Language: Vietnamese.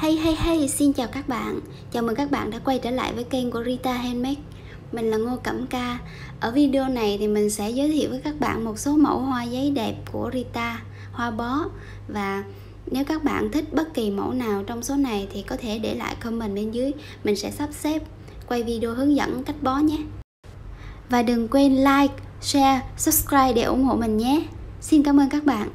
Hey, xin chào các bạn. Chào mừng các bạn đã quay trở lại với kênh của Rita Handmade. Mình là Ngô Cẩm Ca. Ở video này thì mình sẽ giới thiệu với các bạn một số mẫu hoa giấy đẹp của Rita, hoa bó. Và nếu các bạn thích bất kỳ mẫu nào trong số này thì có thể để lại comment bên dưới. Mình sẽ sắp xếp quay video hướng dẫn cách bó nhé. Và đừng quên like, share, subscribe để ủng hộ mình nhé. Xin cảm ơn các bạn.